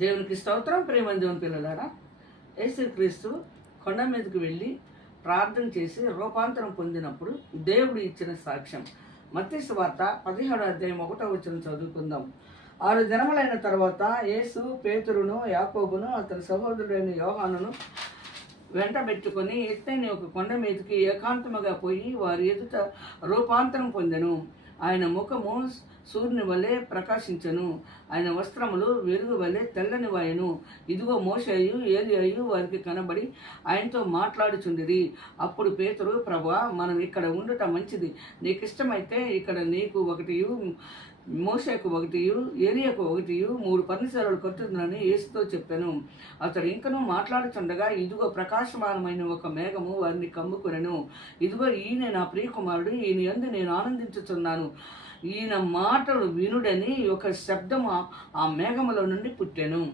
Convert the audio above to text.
దేవునికి స్తోత్రం. ప్రేమ దేవుని పిల్లలారా, యేసుక్రీస్తు కొండ మీదకి వెళ్ళి ప్రార్థన చేసి రూపాంతరం పొందినప్పుడు దేవుడు ఇచ్చిన సాక్ష్యం. మత్తయి సువార్త 17:1 చదువుకుందాం. 6 దినములైన తర్వాత యేసు పేతురును, యాకోబును, అతని సహోదరుడైన యోహానును వెంటబెట్టుకొని ఎత్తైన ఒక కొండ మీదకి ఏకాంతముగా పోయి వారి ఎదుట రూపాంతరం పొందెను. ఆయన ముఖము సూర్యుని వలె ప్రకాశించెను, ఆయన వస్త్రములు వెలుగు వలె తెల్లని వాయెను. ఇదిగో మోషేయు ఏలీయు వారికి కనబడి ఆయనతో మాట్లాడుచుండిరి. అప్పుడు పేతురు, ప్రభువా, మనం ఇక్కడ ఉండుట మంచిది. నీకు ఇష్టమైతే ఇక్కడ నీకు ఒకటియు, మోషేకు ఒకటియు, ఏలియాకు ఒకటియు 3 పర్ణశాలలు కట్టుదునని యేసుతో చెప్పాను. అతడు ఇంకనూ మాట్లాడుచుండగా ఇదిగో ప్రకాశమానమైన ఒక మేఘము వారిని కమ్ముకొనెను. ఇదిగో ఈయన నా ప్రియకుమారుడు, ఈయన యందు నేను ఆనందించుచున్నాను, ఈయన మాటలు వినుడని ఒక శబ్దము ఆ మేఘములో నుండి పుట్టెను.